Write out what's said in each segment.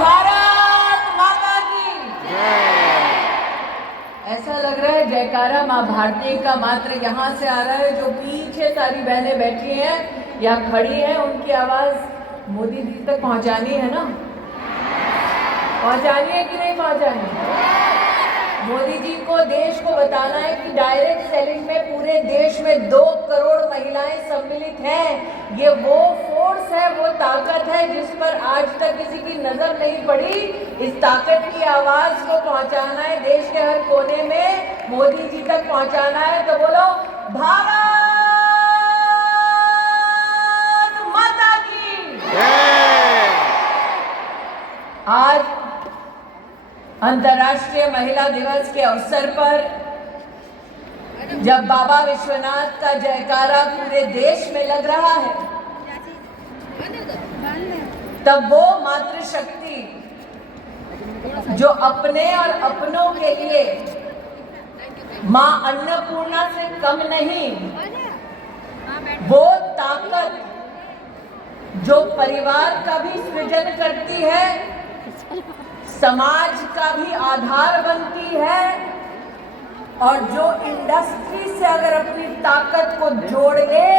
भारत माता की। ऐसा लग रहा है जयकारा माँ भारती का मात्र यहाँ से आ रहा है। जो पीछे सारी बहनें बैठी हैं या खड़ी हैं, उनकी आवाज मोदी जी तक पहुँचानी है ना? पहुँचानी है कि नहीं पहुँचानी? मोदी जी को देश को बताना है कि डायरेक्ट सेलिंग में पूरे देश में 2 करोड़ महिलाएं सम्मिलित हैं। ये वो फोर्स है, वो ताकत है जिस पर आज तक किसी की नजर नहीं पड़ी। इस ताकत की आवाज को पहुंचाना है देश के हर कोने में, मोदी जी तक पहुंचाना है। तो बोलो भारत माता की। आज अंतर्राष्ट्रीय महिला दिवस के अवसर पर जब बाबा विश्वनाथ का जयकारा पूरे देश में लग रहा है, तब वो मातृशक्ति जो अपने और अपनों के लिए मां अन्नपूर्णा से कम नहीं, वो ताकत जो परिवार का भी सृजन करती है, समाज का भी आधार बनती है, और जो इंडस्ट्री से अगर अपनी ताकत को जोड़ ले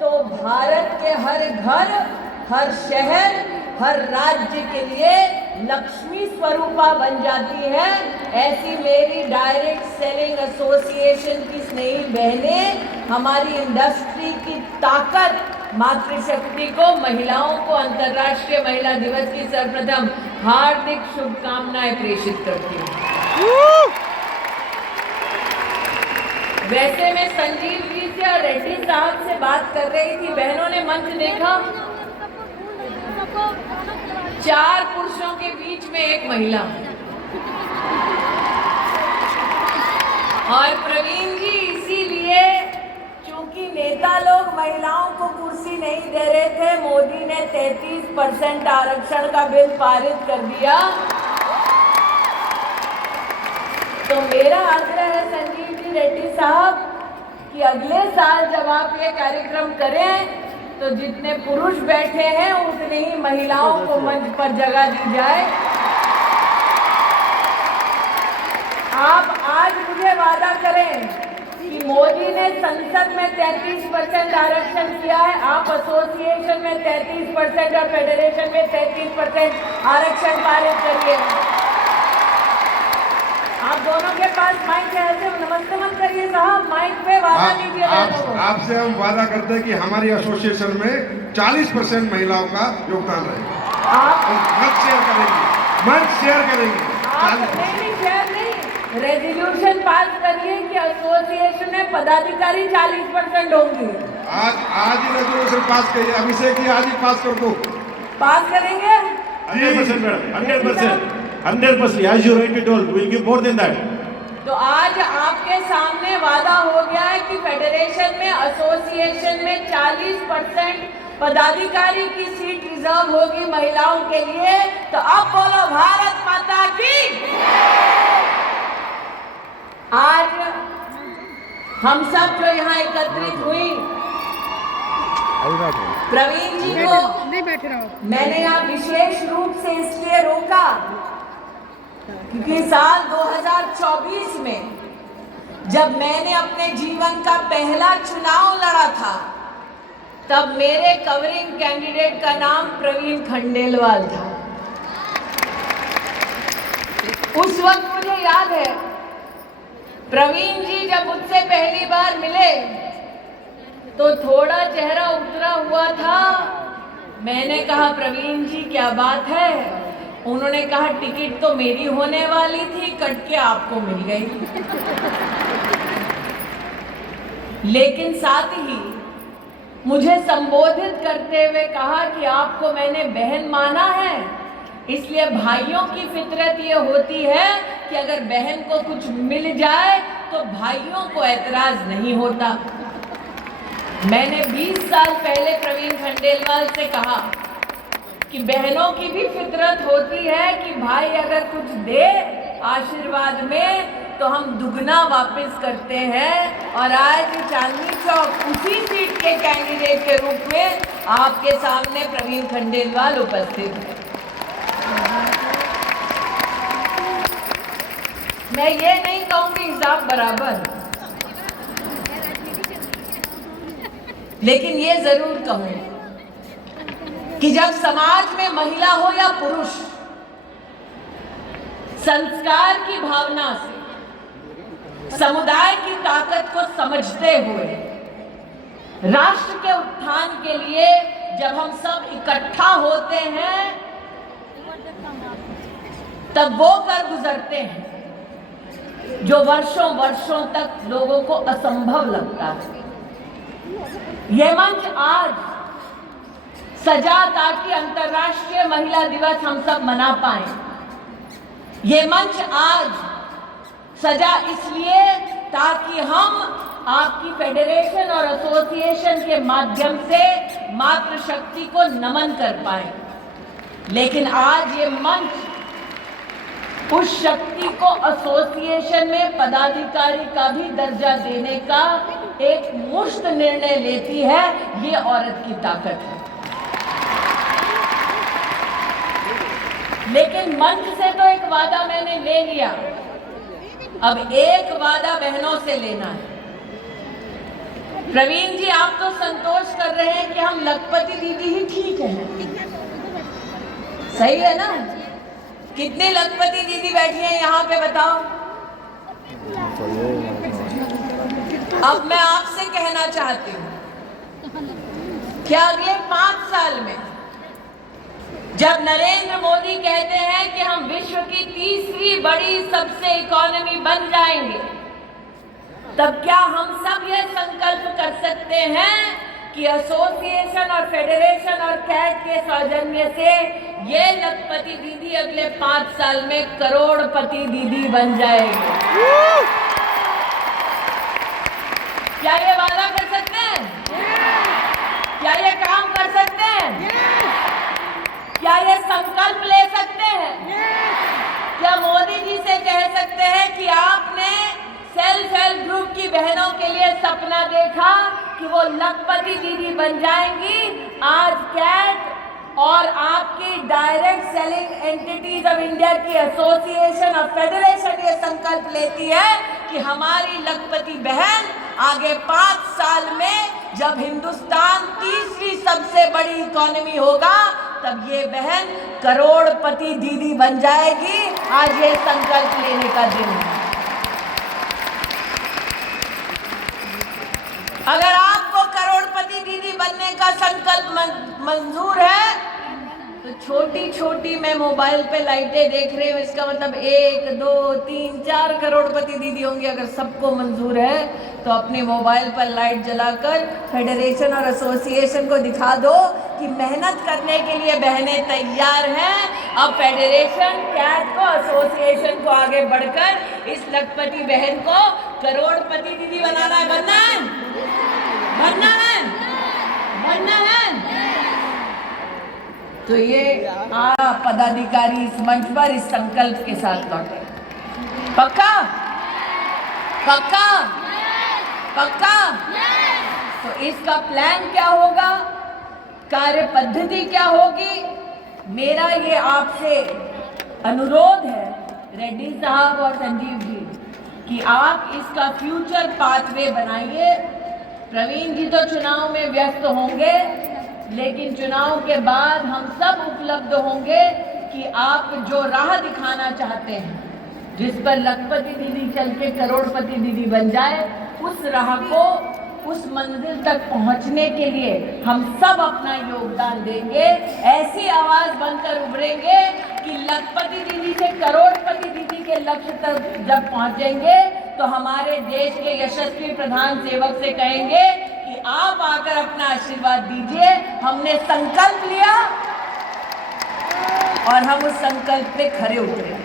तो भारत के हर घर, हर शहर, हर राज्य के लिए लक्ष्मी स्वरूपा बन जाती है। ऐसी मेरी डायरेक्ट सेलिंग एसोसिएशन की स्नेही बहनें हमारी इंडस्ट्री की ताकत, मातृशक्ति को, महिलाओं को अंतर्राष्ट्रीय महिला दिवस की सर्वप्रथम हार्दिक शुभकामनाएं प्रेषित करती हूँ। वैसे मैं संजीव जी से और रेड्डी साहब से बात कर रही थी, बहनों ने मंच देखा, 4 पुरुषों के बीच में एक महिला। और प्रवीण जी, इसीलिए क्योंकि नेता लोग महिलाओं को कुर्सी नहीं दे रहे थे, मोदी ने 33% आरक्षण का बिल पारित कर दिया। तो मेरा आग्रह है संजीव जी, रेड्डी साहब, कि अगले साल जब आप ये कार्यक्रम करें तो जितने पुरुष बैठे हैं उतने ही महिलाओं को मंच पर जगह दी जाए। आप आज मुझे वादा करें कि मोदी ने संसद में 33% आरक्षण किया है, आप एसोसिएशन में 33% और फेडरेशन में 33% आरक्षण पारित करिए। आप दोनों के पास माइक है, ऐसे नमस्ते मत करिए साहब, माइक पे वादा लीजिए। आपसे हम वादा करते हैं कि हमारी एसोसिएशन में 40% महिलाओं का योगदान रहेगा। आप मंच शेयर करेंगे, मंच शेयर करेंगे। नहीं, शेयर नहीं, रेजोल्यूशन पास करिए कि एसोसिएशन में पदाधिकारी 40% होंगे। आज ही रेजोल्यूशन पास करिए, अभिषेक जी आज ही पास कर दो। पास करेंगे 100% madam, 100%, 100%, as you rightly told, we will give more than that. तो आज आपके सामने वादा हो गया है कि फेडरेशन में, एसोसिएशन में 40% पदाधिकारी की सीट रिजर्व होगी महिलाओं के लिए। तो अब बोलो भारत माता की। आज हम सब जो यहाँ एकत्रित हुई, प्रवीण जी को मैंने यहाँ विशेष रूप से इसलिए रोका क्योंकि साल 2024 में जब मैंने अपने जीवन का पहला चुनाव लड़ा था, तब मेरे कवरिंग कैंडिडेट का नाम प्रवीण खंडेलवाल था। उस वक्त मुझे याद है, प्रवीण जी जब मुझसे पहली बार मिले तो थोड़ा चेहरा उतरा हुआ था। मैंने कहा, प्रवीण जी क्या बात है? उन्होंने कहा, टिकट तो मेरी होने वाली थी, कट के आपको मिल गई। लेकिन साथ ही मुझे संबोधित करते हुए कहा कि आपको मैंने बहन माना है, इसलिए भाइयों की फितरत ये होती है कि अगर बहन को कुछ मिल जाए तो भाइयों को एतराज नहीं होता। मैंने 20 साल पहले प्रवीण खंडेलवाल से कहा कि बहनों की भी फितरत होती है कि भाई अगर कुछ दे आशीर्वाद में तो हम दुगना वापस करते हैं। और आज चांदनी चौक उसी सीट के कैंडिडेट के रूप में आपके सामने प्रवीण खंडेलवाल उपस्थित है। मैं ये नहीं कहूंगी हिसाब बराबर, लेकिन ये जरूर कहूंगी कि जब समाज में महिला हो या पुरुष, संस्कार की भावना से समुदाय की ताकत को समझते हुए राष्ट्र के उत्थान के लिए जब हम सब इकट्ठा होते हैं, तब वो कर गुजरते हैं जो वर्षों वर्षों तक लोगों को असंभव लगता है। यह मंच आज सजा ताकि अंतर्राष्ट्रीय महिला दिवस हम सब मना पाएं। ये मंच आज सजा इसलिए ताकि हम आपकी फेडरेशन और एसोसिएशन के माध्यम से मातृशक्ति को नमन कर पाए। लेकिन आज ये मंच उस शक्ति को एसोसिएशन में पदाधिकारी का भी दर्जा देने का एक मुश्त निर्णय लेती है। ये औरत की ताकत है। लेकिन मंच से तो एक वादा मैंने ले लिया, अब एक वादा बहनों से लेना है। प्रवीण जी, आप तो संतोष कर रहे हैं कि हम लखपति दीदी ही ठीक हैं, सही है ना? कितनी लखपति दीदी बैठी हैं यहाँ पे, बताओ? अब मैं आपसे कहना चाहती हूँ कि अगले 5 साल में जब नरेंद्र मोदी कहते हैं कि हम विश्व की तीसरी बड़ी सबसे इकोनॉमी बन जाएंगे, तब क्या हम सब ये संकल्प कर सकते हैं कि एसोसिएशन और फेडरेशन और कैट के सौजन्य से ये लखपति दीदी अगले 5 साल में करोड़पति दीदी बन जाएगी? क्या ये वादा कर सकते हैं? क्या ये काम कर सकते हैं? क्या ये संकल्प ले सकते हैं? क्या मोदी जी से कह सकते हैं कि आपने सेल्फ हेल्प ग्रुप की बहनों के लिए सपना देखा कि वो लखपति दीदी बन जाएंगी? आज कैट और आपकी direct selling entities of India की एसोसिएशन और फेडरेशन ये संकल्प लेती है कि हमारी लखपति बहन आगे 5 साल में जब हिंदुस्तान तीसरी सबसे बड़ी इकोनॉमी होगा, तब ये बहन करोड़पति दीदी बन जाएगी। आज ये संकल्प लेने का दिन है। अगर आपको करोड़पति दीदी बनने का संकल्प मंजूर है, तो छोटी छोटी मैं मोबाइल पे लाइटें देख रही हूँ, इसका मतलब 1, 2, 3, 4 करोड़पति दीदी होंगी। अगर सबको मंजूर है तो अपनी मोबाइल पर लाइट जलाकर फेडरेशन और एसोसिएशन को दिखा दो कि मेहनत करने के लिए बहनें तैयार हैं। अब फेडरेशन, कैट को, एसोसिएशन को आगे बढ़कर इस लखपति बहन को करोड़पति दीदी बनाना है। बनना है, बनना है, बनना है। तो ये पदाधिकारी इस मंच पर इस संकल्प के साथ लौटे। पक्का? पक्का? पक्का? तो इसका प्लान क्या होगा, कार्य पद्धति क्या होगी? मेरा ये आपसे अनुरोध है रेड्डी साहब और संजीव जी कि आप इसका फ्यूचर पाथवे बनाइए। प्रवीण जी तो चुनाव में व्यस्त होंगे, लेकिन चुनाव के बाद हम सब उपलब्ध होंगे कि आप जो राह दिखाना चाहते हैं, जिस पर लखपति दीदी चल के करोड़पति दीदी बन जाए, उस राह को, उस मंजिल तक पहुंचने के लिए हम सब अपना योगदान देंगे। ऐसी आवाज बनकर उभरेंगे कि लखपति दीदी से करोड़पति दीदी के लक्ष्य तक जब पहुंचेंगे तो हमारे देश के यशस्वी प्रधान सेवक से कहेंगे कि आप आकर अपना आशीर्वाद दीजिए। हमने संकल्प लिया और हम उस संकल्प पे खरे उतरे।